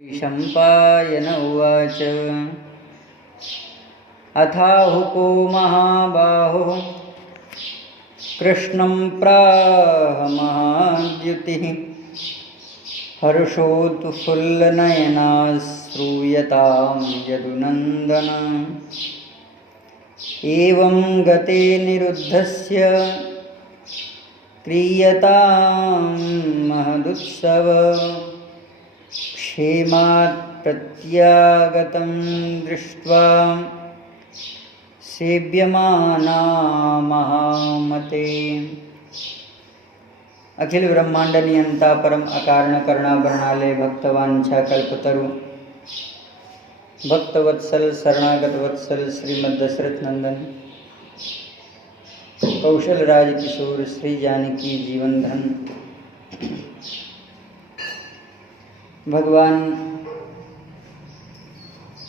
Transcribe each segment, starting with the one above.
शम्पायन उवाच अथाहुको महाबाहो कृष्णं प्राह महाद्युतिः हर्षोत्फुल्लनयनाश्रूयतां यदुनन्दन एवं गते निरुद्धस्य क्रियतां महदुत्सव क्षेमात् प्रत्यागतं दृष्ट्वा सेव्यमाना महामते। अखिल ब्रह्मांड नियंता परम अकारण करुणा वर्णालय भक्तवांछा कल्पतरु भक्तवत्सल शरणागत वत्सल श्रीमद् दशरथ नंदन कौशल राज किशोर श्री जानकी जीवन धन भगवान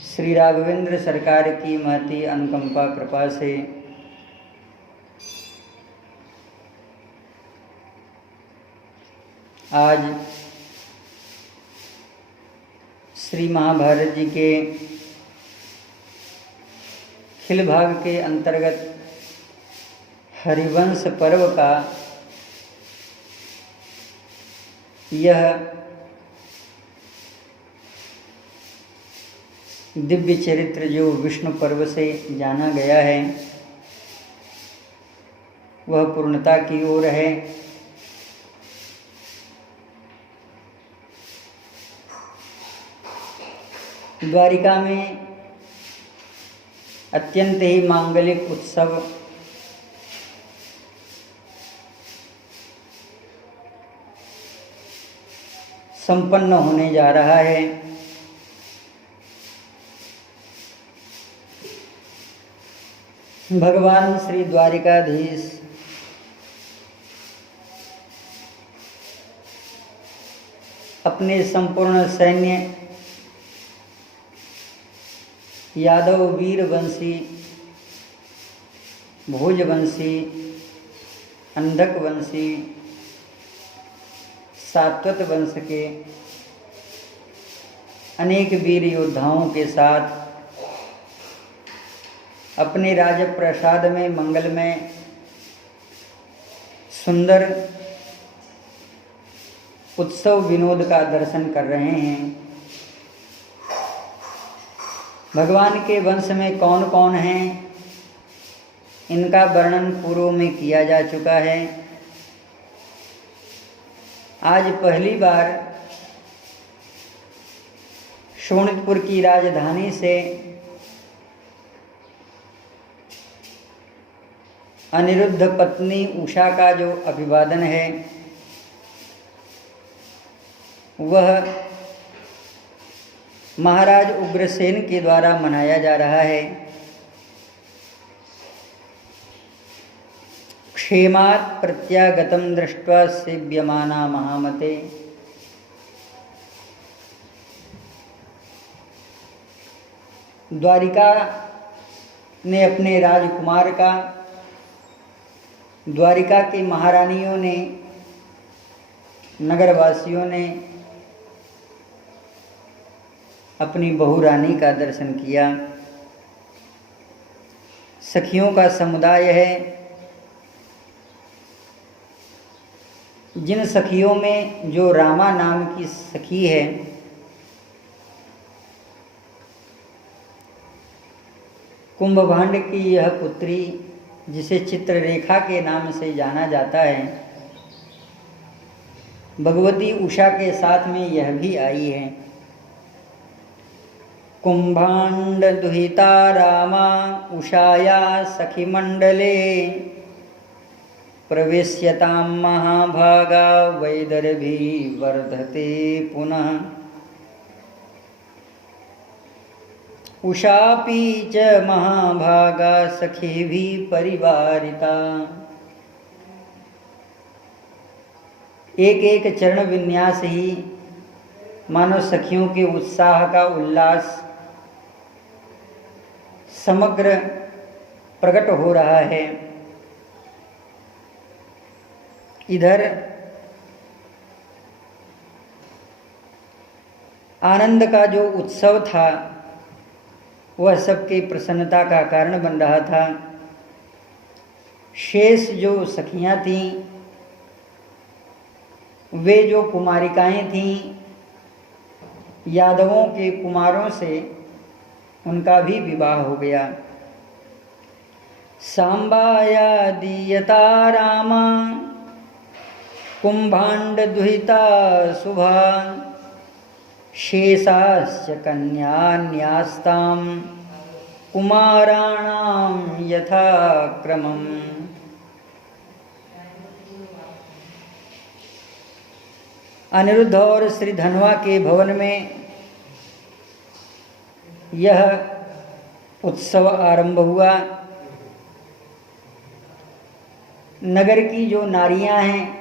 श्री राघवेंद्र सरकार की महती अनुकंपा कृपा से आज श्री महाभारत जी के खिल भाग के अंतर्गत हरिवंश पर्व का यह दिव्य चरित्र जो विष्णु पर्व से जाना गया है वह पूर्णता की ओर है। द्वारिका में अत्यंत ही मांगलिक उत्सव संपन्न होने जा रहा है। भगवान श्री द्वारिकाधीश अपने संपूर्ण सैन्य यादव वीरवंशी भोजवंशी अंधक वंशी सात्वत वंश के अनेक वीर योद्धाओं के साथ अपने राजप्रसाद में मंगलमय सुंदर उत्सव विनोद का दर्शन कर रहे हैं। भगवान के वंश में कौन कौन हैं इनका वर्णन पूर्व में किया जा चुका है। आज पहली बार शोणितपुर की राजधानी से अनिरुद्ध पत्नी उषा का जो अभिवादन है वह महाराज उग्रसेन के द्वारा मनाया जा रहा है। क्षेमात् प्रत्यागतं दृष्ट्वा सेव्यमाना महामते। द्वारिका ने अपने राजकुमार का द्वारिका की महारानियों ने नगरवासियों ने अपनी बहू रानी का दर्शन किया। सखियों का समुदाय है। जिन सखियों में जो रामा नाम की सखी है कुंभभांड की यह पुत्री जिसे चित्ररेखा के नाम से जाना जाता है भगवती उषा के साथ में यह भी आई है। कुंभांड दुहिता रामा उषाया सखी मंडले प्रवेश्यतां महाभागा वैदर्भी वर्धते पुनः। उषापि च महाभागा सखीभिः परिवारिता। एक एक चरण विन्यास ही मानव सखियों के उत्साह का उल्लास समग्र प्रकट हो रहा है। इधर आनंद का जो उत्सव था वह सबकी प्रसन्नता का कारण बन रहा था। शेष जो सखियां थीं, वे जो कुमारिकाएं थीं, यादवों के कुमारों से उनका भी विवाह हो गया। सांबाया दीयता रामा कुंभांड दुहिता शुभा शेषाश्च कन्यान्यास्तां कुमाराणां यथा क्रमम्। अनिरुद्ध और श्री धनवा के भवन में यह उत्सव आरंभ हुआ। नगर की जो नारियां हैं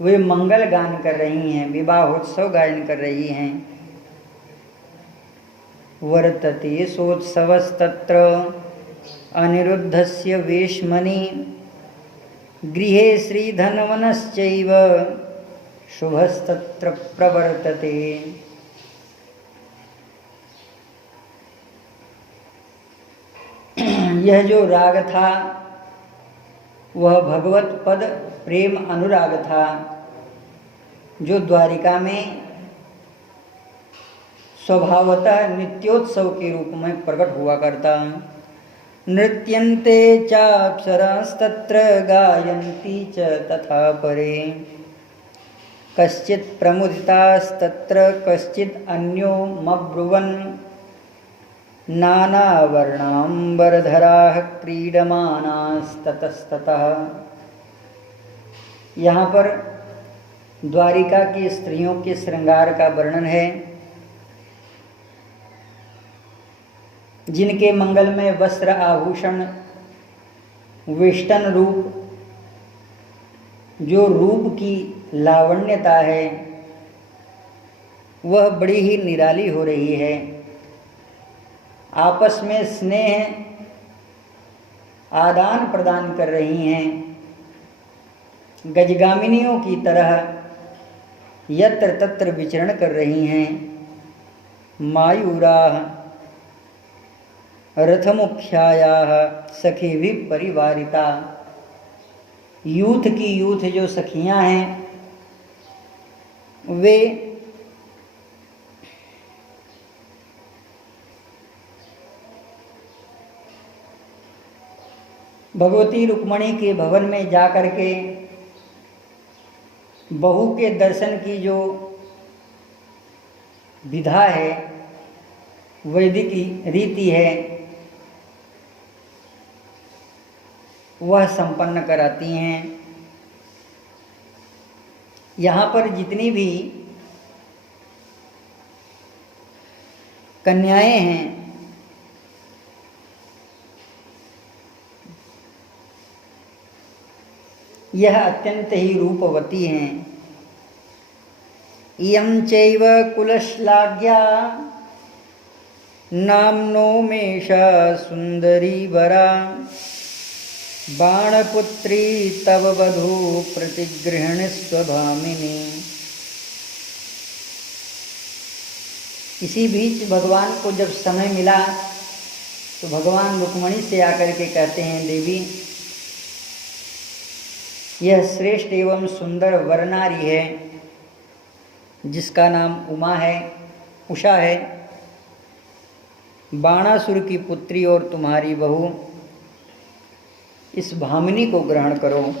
वे मंगल गान कर रही हैं, विवाहोत्सव गायन कर रही हैं। वर्तते सोत्सवस्तत्र अनिरुद्धस्य वेश्मनि गृहे श्रीधन्वनश्चैव शुभस्तत्र प्रवर्तते। यह जो राग था वह भगवत पद प्रेम अनुराग था, जो द्वारिका में स्वभावतः नित्योत्सव के रूप में प्रकट हुआ करता। नृत्यन्ते चाप्सरास्तत्र गायन्ति च तथा परे कश्चित् प्रमुदितास्तत्र कश्चित् अन्यो मब्रुवन् नानावर्णाम्बरधराः क्रीडमानास्ततस्ततः। यहाँ पर द्वारिका की स्त्रियों के श्रृंगार का वर्णन है, जिनके मंगलमय वस्त्र आभूषण वेष्टन रूप, जो रूप की लावण्यता है वह बड़ी ही निराली हो रही है। आपस में स्नेह आदान प्रदान कर रही हैं। गजगामिनियों की तरह यत्र तत्र विचरण कर रही हैं। मायूराः रथमुख्यायाः सखीभिः परिवारिता। यूथ की यूथ जो सखियां हैं वे भगवती रुक्मणी के भवन में जाकर के बहू के दर्शन की जो विधा है, वैदिक रीति है, वह संपन्न कराती हैं। यहाँ पर जितनी भी कन्याएं हैं यह अत्यंत ही रूपवती हैं। इयं चैव कुलश्लाघ्या नाम्नो मेषा सुंदरी वरा बाणपुत्री तव वधू प्रतिगृहणस्व भामिनी। इसी बीच भगवान को जब समय मिला तो भगवान रुक्मणी से आकर के कहते हैं, देवी यह श्रेष्ठ एवं सुंदर वरनारी है जिसका नाम उमा है, उषा है, बाणासुर की पुत्री और तुम्हारी बहू, इस भामिनी को ग्रहण करो।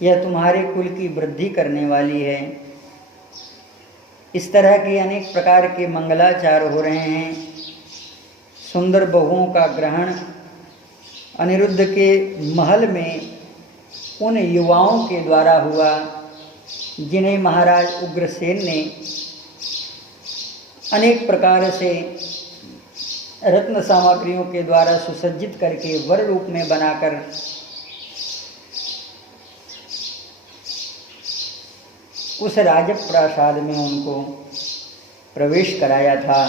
यह तुम्हारे कुल की वृद्धि करने वाली है। इस तरह के अनेक प्रकार के मंगलाचार हो रहे हैं। सुंदर बहुओं का ग्रहण अनिरुद्ध के महल में उन युवाओं के द्वारा हुआ जिन्हें महाराज उग्रसेन ने अनेक प्रकार से रत्न सामग्रियों के द्वारा सुसज्जित करके वर रूप में बनाकर उस राजप्रासाद में उनको प्रवेश कराया था।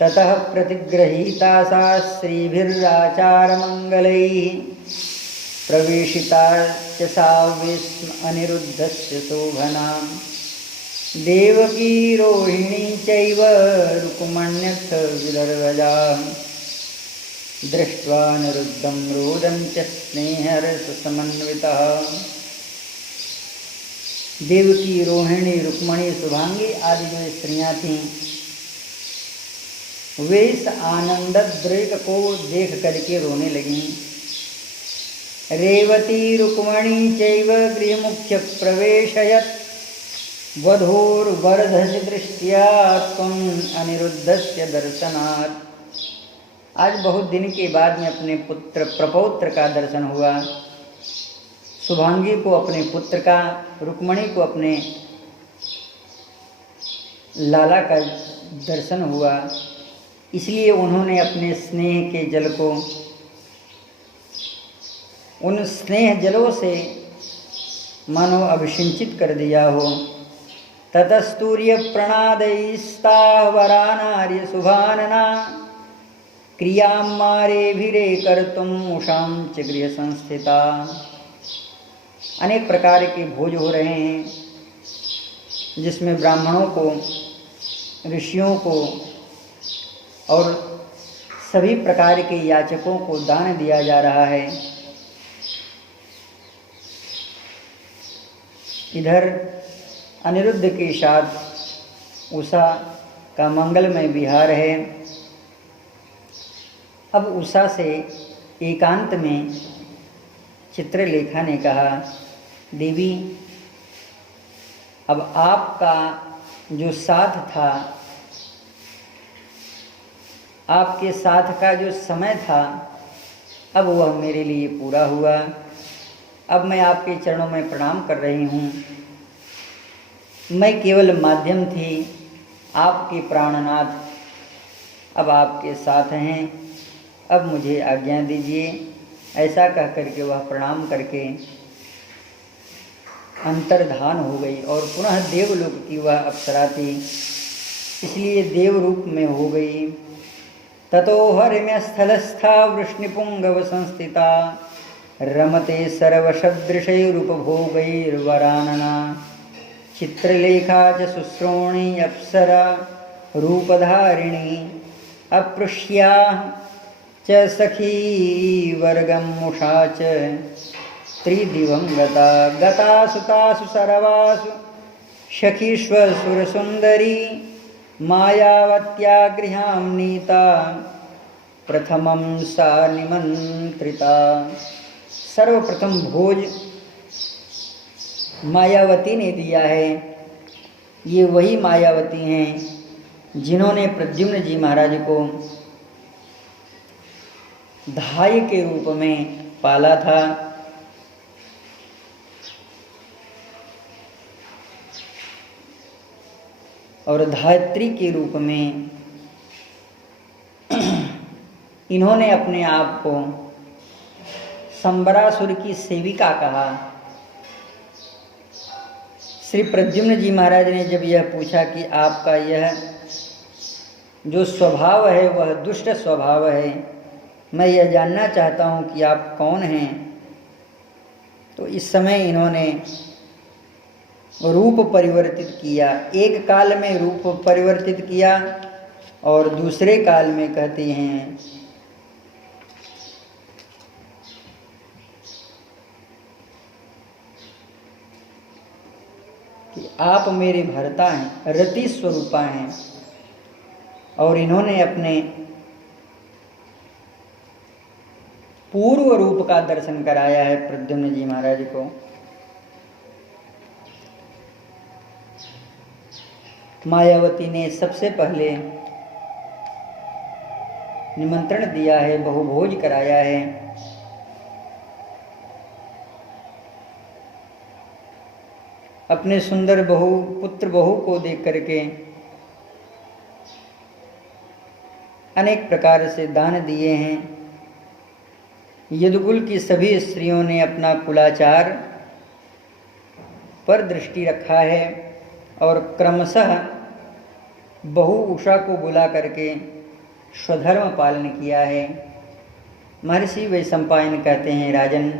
ततः प्रतिगृहीता सा श्रीभिराचार मंगलैः प्रवेशिता च सा विस्म अनिरुद्धस्य शोभना देवकी रोहिणी चैव रुक्मण्यथ विदर्भजा दृष्ट्वा निरुद्धं रोदं च स्नेहरससमन्वितः। देवकी, रोहिणी, रुक्मणी, शुभांगी आदि जो स्त्रियां थीं, वे इस आनंदद्रेक को देख करके रोने लगीं। रेवती रुक्मणी चैव गृहमुख्य प्रवेशयत् वधूर्वरधज दृष्ट्या त्वं अनिरुद्धस्य दर्शनात्। आज बहुत दिन के बाद में अपने पुत्र प्रपौत्र का दर्शन हुआ। शुभांगी को अपने पुत्र का, रुक्मणी को अपने लाला का दर्शन हुआ। इसलिए उन्होंने अपने स्नेह के जल को, उन स्नेह जलों से मानो अभिषिंचित कर दिया हो। ततस्तूर्य प्रणादैस्तावरा नार्य शुभानना क्रियां मारेभिरे कर्तुम उषां च गृह संस्थिता। अनेक प्रकार के भोज हो रहे हैं, जिसमें ब्राह्मणों को, ऋषियों को और सभी प्रकार के याचकों को दान दिया जा रहा है। इधर अनिरुद्ध के साथ उषा का मंगलमय विहार है। अब उषा से एकांत में चित्रलेखा ने कहा, देवी, अब आपका जो साथ था, आपके साथ का जो समय था, अब वह मेरे लिए पूरा हुआ। अब मैं आपके चरणों में प्रणाम कर रही हूँ। मैं केवल माध्यम थी, आपके प्राणनाथ अब आपके साथ हैं। अब मुझे आज्ञा दीजिए। ऐसा कह करके वह प्रणाम करके अंतर्धान हो गई और पुनः देवलोक की वह अप्सरा थी, इसलिए देव रूप में हो गई। ततो हरिम्यस्थलस्था वृष्णिपुंगव संस्थिता रमते सर्वसदृशैरुपभोगैर्वरानना चित्रलेखा च शुश्रोणी अप्सरा रूपधारिणी अपृश्या च सखी वर्गमुषा च त्रिदिवं गता गतासु तासु सर्वासु सखीष्वसुरसुन्दरी मायावत्या गृहां नीता प्रथमं सा निमंत्रिता। सर्वप्रथम भोज मायावती ने दिया है। ये वही मायावती हैं जिन्होंने प्रद्युम्न जी महाराज को धाय के रूप में पाला था। और धायत्री के रूप में इन्होंने अपने आप को संबरासुर की सेविका कहा। श्री प्रद्युम्न जी महाराज ने जब यह पूछा कि आपका यह जो स्वभाव है वह दुष्ट स्वभाव है, मैं यह जानना चाहता हूँ कि आप कौन हैं, तो इस समय इन्होंने रूप परिवर्तित किया। एक काल में रूप परिवर्तित किया और दूसरे काल में कहते हैं कि आप मेरे भर्ता हैं, रति स्वरूपा हैं। और इन्होंने अपने पूर्व रूप का दर्शन कराया है प्रद्युम्न जी महाराज को। मायावती ने सबसे पहले निमंत्रण दिया है, बहुभोज कराया है। अपने सुंदर बहू, पुत्र बहू को देख करके अनेक प्रकार से दान दिए हैं। यदुकुल की सभी स्त्रियों ने अपना कुलाचार पर दृष्टि रखा है और क्रमशः बहु उषा को बुला करके स्वधर्म पालन किया है। महर्षि वैशंपायन कहते हैं, राजन,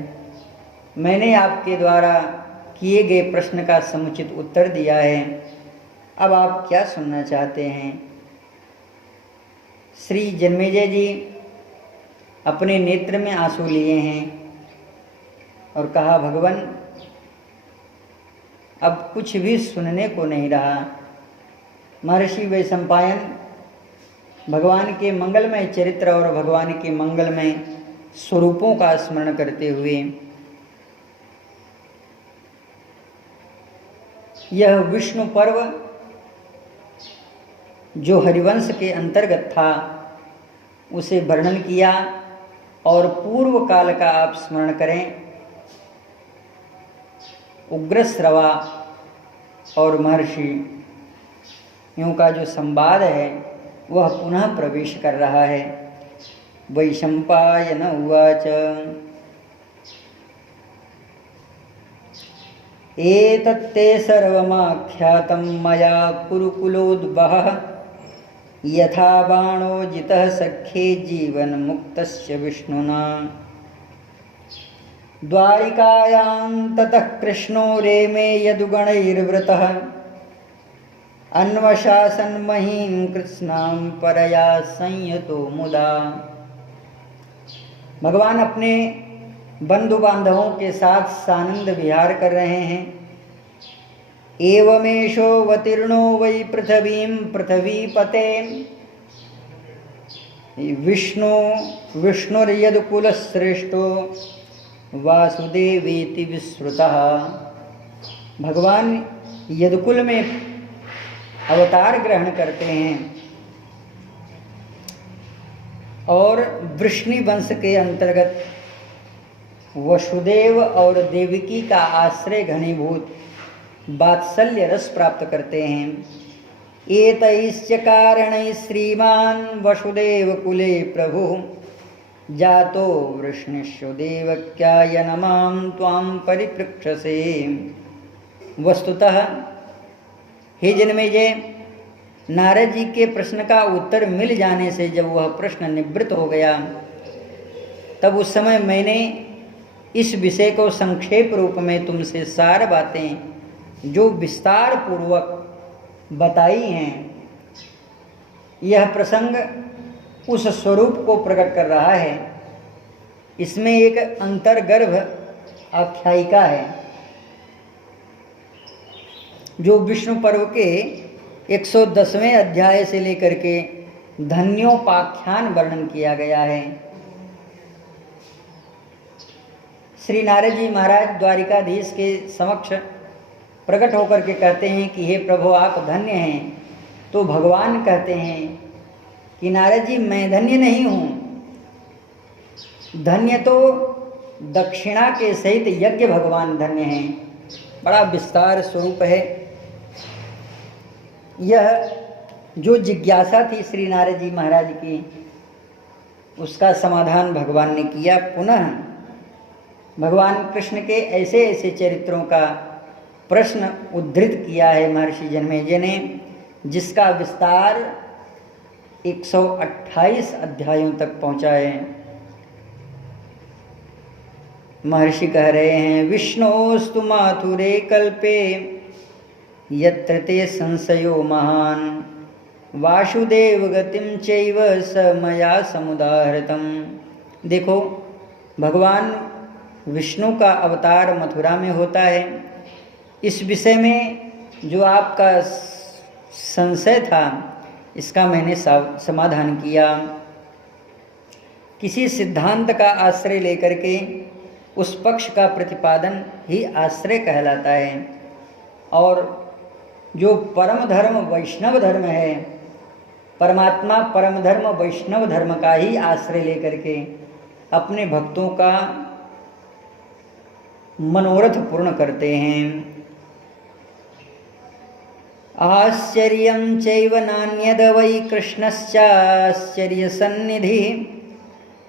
मैंने आपके द्वारा किए गए प्रश्न का समुचित उत्तर दिया है। अब आप क्या सुनना चाहते हैं? श्री जन्मेजय जी अपने नेत्र में आंसू लिए हैं और कहा, भगवान अब कुछ भी सुनने को नहीं रहा। महर्षि वैशंपायन भगवान के मंगलमय चरित्र और भगवान के मंगलमय स्वरूपों का स्मरण करते हुए यह विष्णु पर्व जो हरिवंश के अंतर्गत था उसे वर्णन किया और पूर्व काल का आप स्मरण करें। उग्रश्रवा और महर्षि यों का जो संवाद है वह पुनः प्रवेश कर रहा है। वैशंपायन उवाच एतत्ते सर्वमाख्यातं मया कुरुकुलोद्भवः यथा बाणो जितः सख्ये जीवन्मुक्तस्य विष्णुना द्वारिकायां ततः कृष्णो रेमे यदुगणैर्वृतः अन्वशासन महीं कृत्स्नां परया संयतो मुदा। भगवान अपने बंधु बांधवों के साथ सानंद विहार कर रहे हैं। एवमेषोऽवतीर्णो वै पृथ्वीं पृथ्वीपते विष्णुर्यदुकुलश्रेष्ठो वासुदेवेति विश्रुतः। भगवान यदुकुल में अवतार ग्रहण करते हैं और वृष्णि वंश के अंतर्गत वसुदेव और देवकी का आश्रय घनीभूत वात्सल्य रस प्राप्त करते हैं। एतैश्च कारणैः श्रीमान् वसुदेव कुले प्रभु जातो वृष्णिषु देवक्याय नमां त्वां परिपृक्षसे। वस्तुतः हे जन्मेजय, नारद जी के प्रश्न का उत्तर मिल जाने से जब वह प्रश्न निवृत्त हो गया तब उस समय मैंने इस विषय को संक्षेप रूप में तुमसे सार बातें जो विस्तार पूर्वक बताई हैं। यह प्रसंग उस स्वरूप को प्रकट कर रहा है। इसमें एक अंतर्गर्भ आख्यायिका है जो विष्णु पर्व के 110वें अध्याय से लेकर के धन्योपाख्यान वर्णन किया गया है। श्री नारद जी महाराज द्वारिकाधीश के समक्ष प्रकट होकर के कहते हैं कि हे प्रभु आप धन्य हैं। तो भगवान कहते हैं कि नारद जी मैं धन्य नहीं हूँ, धन्य तो दक्षिणा के सहित यज्ञ भगवान धन्य हैं। बड़ा विस्तार स्वरूप है। यह जो जिज्ञासा थी श्री नारद जी महाराज की उसका समाधान भगवान ने किया। पुनः भगवान कृष्ण के ऐसे ऐसे चरित्रों का प्रश्न उद्धृत किया है महर्षि जन्मेजय ने, जिसका विस्तार 128 अध्यायों तक पहुंचा है। महर्षि कह रहे हैं, विष्णोस्तु माथुरे कल्पे यत्र ते संशयो महान वासुदेव गतिम चैव स मया समुदाहृतम। देखो, भगवान विष्णु का अवतार मथुरा में होता है। इस विषय में जो आपका संशय था इसका मैंने समाधान किया। किसी सिद्धांत का आश्रय लेकर के उस पक्ष का प्रतिपादन ही आश्रय कहलाता है। और जो परम धर्म वैष्णव धर्म है, परमात्मा परम धर्म वैष्णव धर्म का ही आश्रय लेकर के अपने भक्तों का मनोरथ पूर्ण करते हैं। आश्चर्यं चैव नान्यद वै कृष्णश्चाश्चर्य सन्निधिः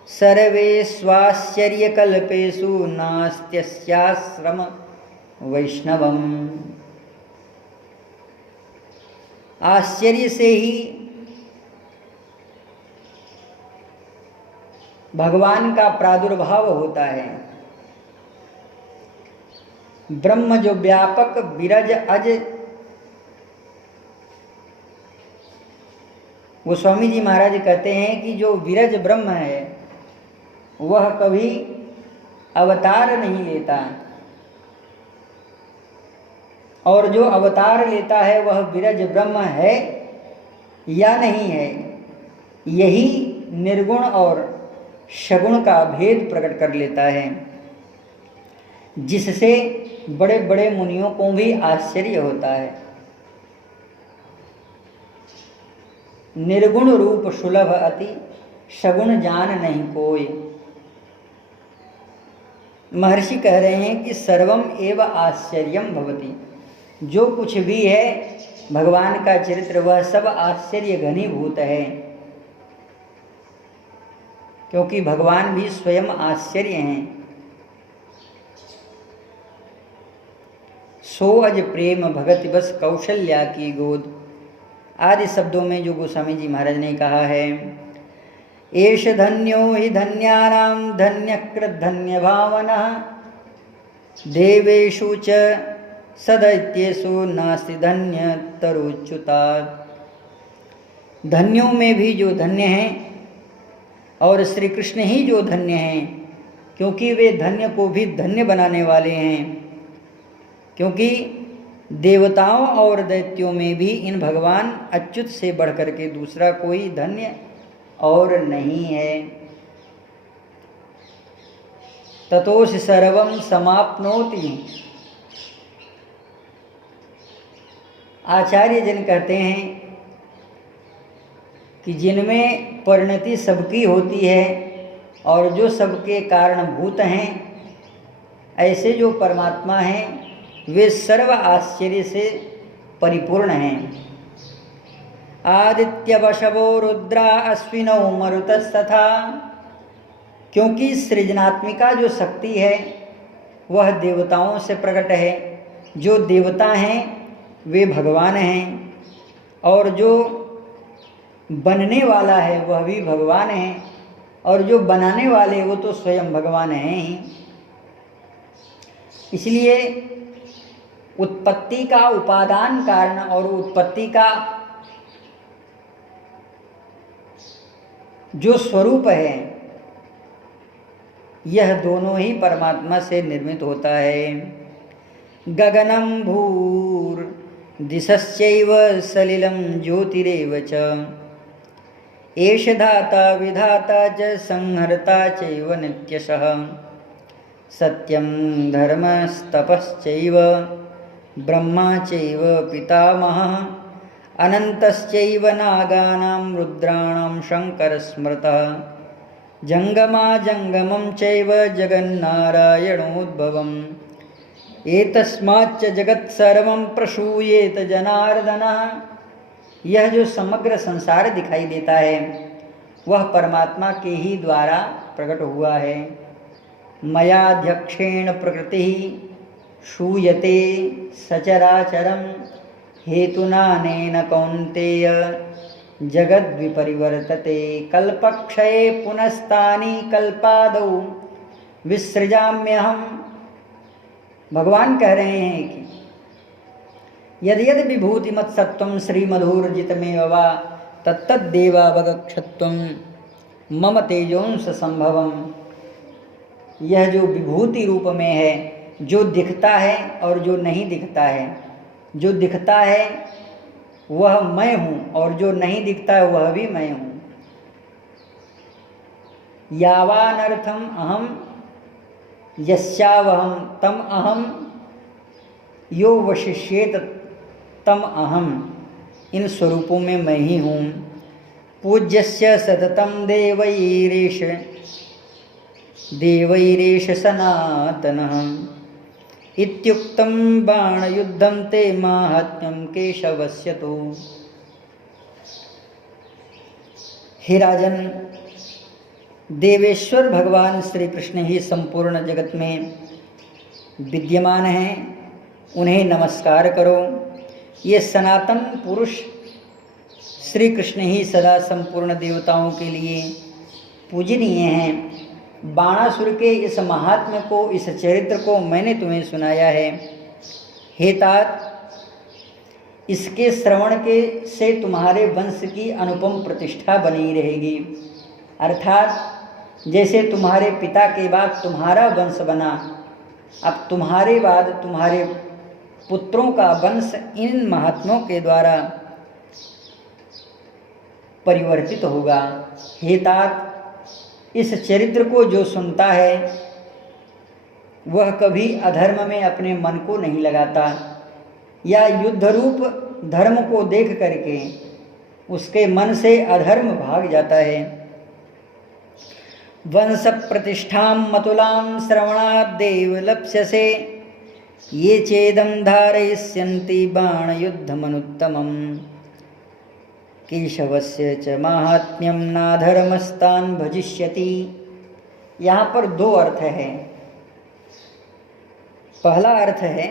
सर्वेष्वाश्चर्यकल्पेषु नास्त्यस्याश्रम वैष्णवम्। आश्चर्य से ही भगवान का प्रादुर्भाव होता है। ब्रह्म जो व्यापक विरज अज गोस्वामी जी महाराज कहते हैं कि जो विरज ब्रह्म है वह कभी अवतार नहीं लेता, और जो अवतार लेता है वह विरज ब्रह्म है या नहीं है, यही निर्गुण और सगुण का भेद प्रकट कर लेता है, जिससे बड़े बड़े मुनियों को भी आश्चर्य होता है। निर्गुण रूप सुलभ अति, सगुण जान नहीं कोई। महर्षि कह रहे हैं कि सर्वम एव आश्चर्यम भवति, जो कुछ भी है भगवान का चरित्र वह सब आश्चर्य घनीभूत है, क्योंकि भगवान भी स्वयं आश्चर्य हैं। सो अज प्रेम भगति बस कौशल्या की गोद आदि शब्दों में जो गोस्वामी जी महाराज ने कहा है, एष धन्यो हि धन्यानां धन्यकृत धन्य भावनः देवेषु च सदैत्येषु नास्ति धन्य तरुच्युतात्। धन्यों में भी जो धन्य हैं और श्री कृष्ण ही जो धन्य हैं, क्योंकि वे धन्य को भी धन्य बनाने वाले हैं, क्योंकि देवताओं और दैत्यों में भी इन भगवान अच्युत से बढ़कर के दूसरा कोई धन्य और नहीं है। ततोष सर्वं समाप्नोति। आचार्य जन कहते हैं कि जिनमें परिणति सबकी होती है और जो सबके कारणभूत हैं, ऐसे जो परमात्मा हैं वे सर्व आश्चर्य से परिपूर्ण हैं। आदित्य वशवो रुद्रा अश्विनौ मरुतस्तथा, क्योंकि सृजनात्मिका जो शक्ति है वह देवताओं से प्रकट है। जो देवता हैं वे भगवान हैं, और जो बनने वाला है वह भी भगवान है, और जो बनाने वाले वो तो स्वयं भगवान हैं ही। इसलिए उत्पत्ति का उपादान कारण और उत्पत्ति का जो स्वरूप है यह दोनों ही परमात्मा से निर्मित होता है। गगनम भूर दिशश्चैव सलिलं ज्योतिरेव च, एष धाता विधाता च संहर्ता चैव नित्यशः, सत्यं धर्मस्तपश्चैव ब्रह्मा चैव पितामहः, अनन्तश्चैव नागानां रुद्राणां शंकर स्मृतः, जंगमा जंगमं चैव जगन्नारायणोद्भवम्, एतस्माच्च जगत् सर्वं प्रसूयेत जनार्दनः। यह जो समग्र संसार दिखाई देता है वह परमात्मा के ही द्वारा प्रकट हुआ है। मयाध्यक्षेण प्रकृति शूयते सचराचरं, हेतुनानेन कौन्तेय जगद्विपरिवर्तते, कल्पक्षये पुनस्तानि कल्पादौ विसृजाम्यहम्। भगवान कह रहे हैं कि यद यद विभूतिमत्सत्वं श्रीमधुर्जितमेव वा तत्तद्देवावगच्छत्वं मम तेजोंस संभवम। यह जो विभूति रूप में है, जो दिखता है और जो नहीं दिखता है, जो दिखता है वह मैं हूँ और जो नहीं दिखता है वह भी मैं हूँ। यावानर्थम अहम यस्यावहम तम अहम, यो वशिष्येत तम अहम। इन स्वरूपों में मैं ही हूँ। पूज्यस्य सततम देवैरेष सनातनः, इत्युक्तं बाणयुद्धं ते माहात्म्यं केशवस्य तो। हे राजन, देवेश्वर भगवान श्री कृष्ण ही संपूर्ण जगत में विद्यमान हैं, उन्हें नमस्कार करो। ये सनातन पुरुष श्री कृष्ण ही सदा संपूर्ण देवताओं के लिए पूजनीय हैं। बाणासुर के इस महात्म्य को, इस चरित्र को मैंने तुम्हें सुनाया है। हे तात, इसके श्रवण के से तुम्हारे वंश की अनुपम प्रतिष्ठा बनी रहेगी। अर्थात जैसे तुम्हारे पिता के बाद तुम्हारा वंश बना, अब तुम्हारे बाद तुम्हारे पुत्रों का वंश इन महात्मों के द्वारा परिवर्तित होगा। हे तात, इस चरित्र को जो सुनता है वह कभी अधर्म में अपने मन को नहीं लगाता, या युद्ध रूप धर्म को देख करके उसके मन से अधर्म भाग जाता है। वंश प्रतिष्ठां मतुलां श्रवणादेव लप्स्यसे, ये चेदं धारयिष्यन्ति बाणयुद्धमनुत्तमम्। केशवस्य च माहात्म्यं नाधर्मस्तान् भजिष्यति। यहाँ पर दो अर्थ हैं। पहला अर्थ है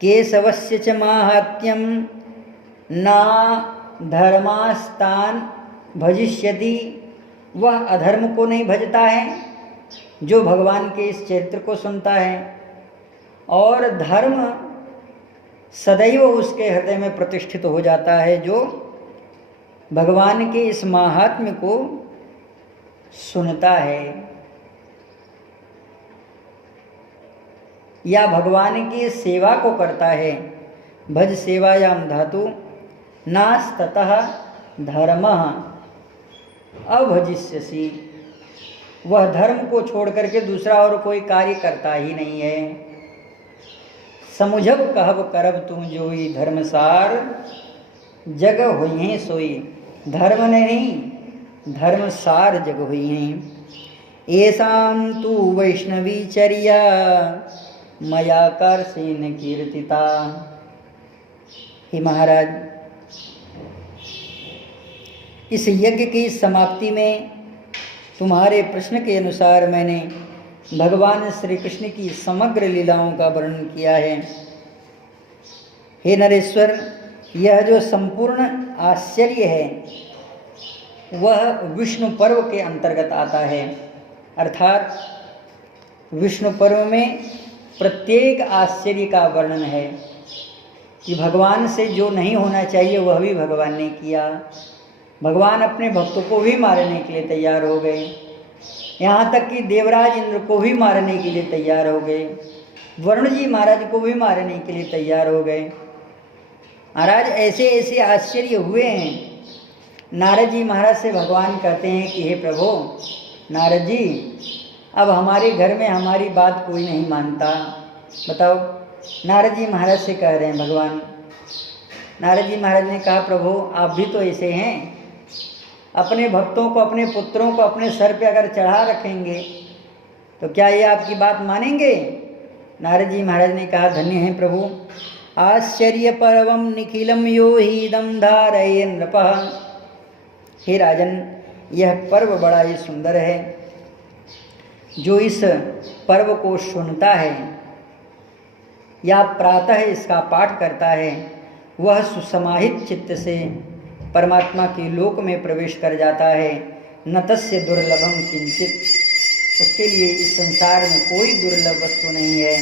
केशवस्य च माहात्म्यं ना धर्मास्तान् भजिष्यति, वह अधर्म को नहीं भजता है जो भगवान के इस चरित्र को सुनता है, और धर्म सदैव उसके हृदय में प्रतिष्ठित हो जाता है जो भगवान के इस महात्म्य को सुनता है या भगवान की सेवा को करता है। भज सेवायाम धातु नास्ततः धर्मः अभजिष्यसि, वह धर्म को छोड़ करके दूसरा और कोई कार्य करता ही नहीं है। समुझब कहब करब तुम जोई, धर्मसार जग हुई हैं सोई। धर्म नहीं, धर्मसार जग हुई हैं। येषां तु वैष्णवी चर्या मया कर्षेण कीर्तिता। हे महाराज, इस यज्ञ की समाप्ति में तुम्हारे प्रश्न के अनुसार मैंने भगवान श्री कृष्ण की समग्र लीलाओं का वर्णन किया है। हे नरेश्वर, यह जो संपूर्ण आश्चर्य है वह विष्णु पर्व के अंतर्गत आता है। अर्थात विष्णु पर्व में प्रत्येक आश्चर्य का वर्णन है कि भगवान से जो नहीं होना चाहिए वह भी भगवान ने किया। भगवान अपने भक्तों को भी मारने के लिए तैयार हो गए, यहाँ तक कि देवराज इंद्र को भी मारने के लिए तैयार हो गए, वरुण जी महाराज को भी मारने के लिए तैयार हो गए। महाराज ऐसे ऐसे आश्चर्य हुए हैं। नारद जी महाराज से भगवान कहते हैं कि हे प्रभु नारद जी, अब हमारे घर में हमारी बात कोई नहीं मानता, बताओ। नारद जी महाराज से कह रहे हैं भगवान। नारद जी महाराज ने कहा प्रभु आप भी तो ऐसे हैं, अपने भक्तों को, अपने पुत्रों को अपने सर पे अगर चढ़ा रखेंगे तो क्या ये आपकी बात मानेंगे? नारद जी महाराज ने कहा धन्य है प्रभु, आश्चर्य पर्वम निखिलम यो ही दम धारये नृपः। हे राजन, यह पर्व बड़ा ही सुंदर है। जो इस पर्व को सुनता है या प्रातः इसका पाठ करता है वह सुसमाहित चित्त से परमात्मा के लोक में प्रवेश कर जाता है। न तस्य दुर्लभम किंचित, उसके लिए इस संसार में कोई दुर्लभ वस्तु नहीं है।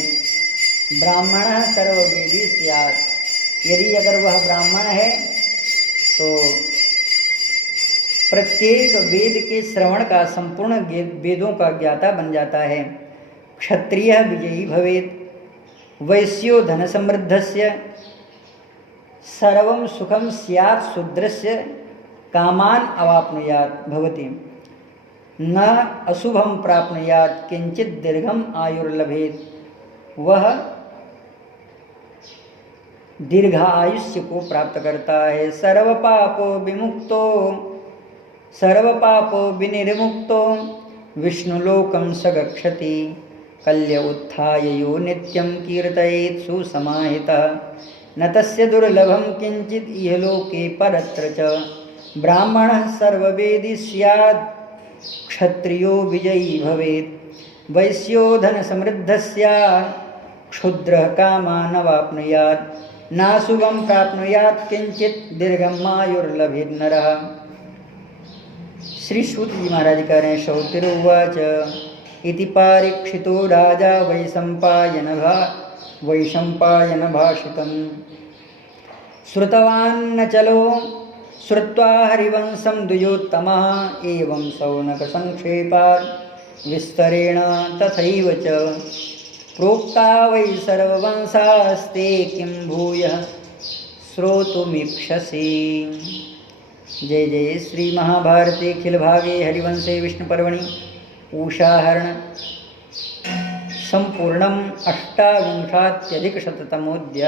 ब्राह्मण सर्ववेदी स्यात्, यदि अगर वह ब्राह्मण है तो प्रत्येक वेद के श्रवण का, संपूर्ण वेदों का ज्ञाता बन जाता है। क्षत्रिय विजयी भवेत्, वैश्यो धन समृद्धस्य, सर्वं सुखम स्यात् शूद्रस्य, कामान अवाप्नुयात् भवति, न अशुभम प्राप्नुयात् किंचित दीर्घम आयुर्लभेत्। वह दीर्घायुष्य को प्राप्त करता है। सर्व पापो विमुक्तो, सर्व पापो विनिर्मुक्तो, विष्णुलोकं स गच्छति, कल्य उत्थाय यो नित्यं कीर्तयेत् सुसमाहितः, न तस्य दुर्लभम किंचित इहलोके परत्र च। ब्राह्मणः सर्ववेदी स्यात्, क्षत्रियो विजयी भवेत्, वैश्यो धन समृद्धः स्यात्, क्षुद्रः कामान् अवाप्नुयात्, नाशुभं प्राप्नुयात् किंचित दीर्घम् आयुर्लभेत् नरः। श्री सूत जी महाराज कह रहे हैं शौतिरुवाच इति पारीक्षितो राजा वैशंपायन भाषितम्। श्रुतवान्न चलो श्रुत्वा हरिवंशं द्विजोत्तमः एवं शौनकसंक्षेपात् विस्तरेण तथैव च प्रोक्ता वै सर्ववंशास्ते किं भूयः श्रोतुमीक्षसे। जय जय श्री महाभारते खिलभागे हरिवंशे विष्णुपर्वणि उषाहरण संपूर्णम् 88+शततमोऽध्यायः।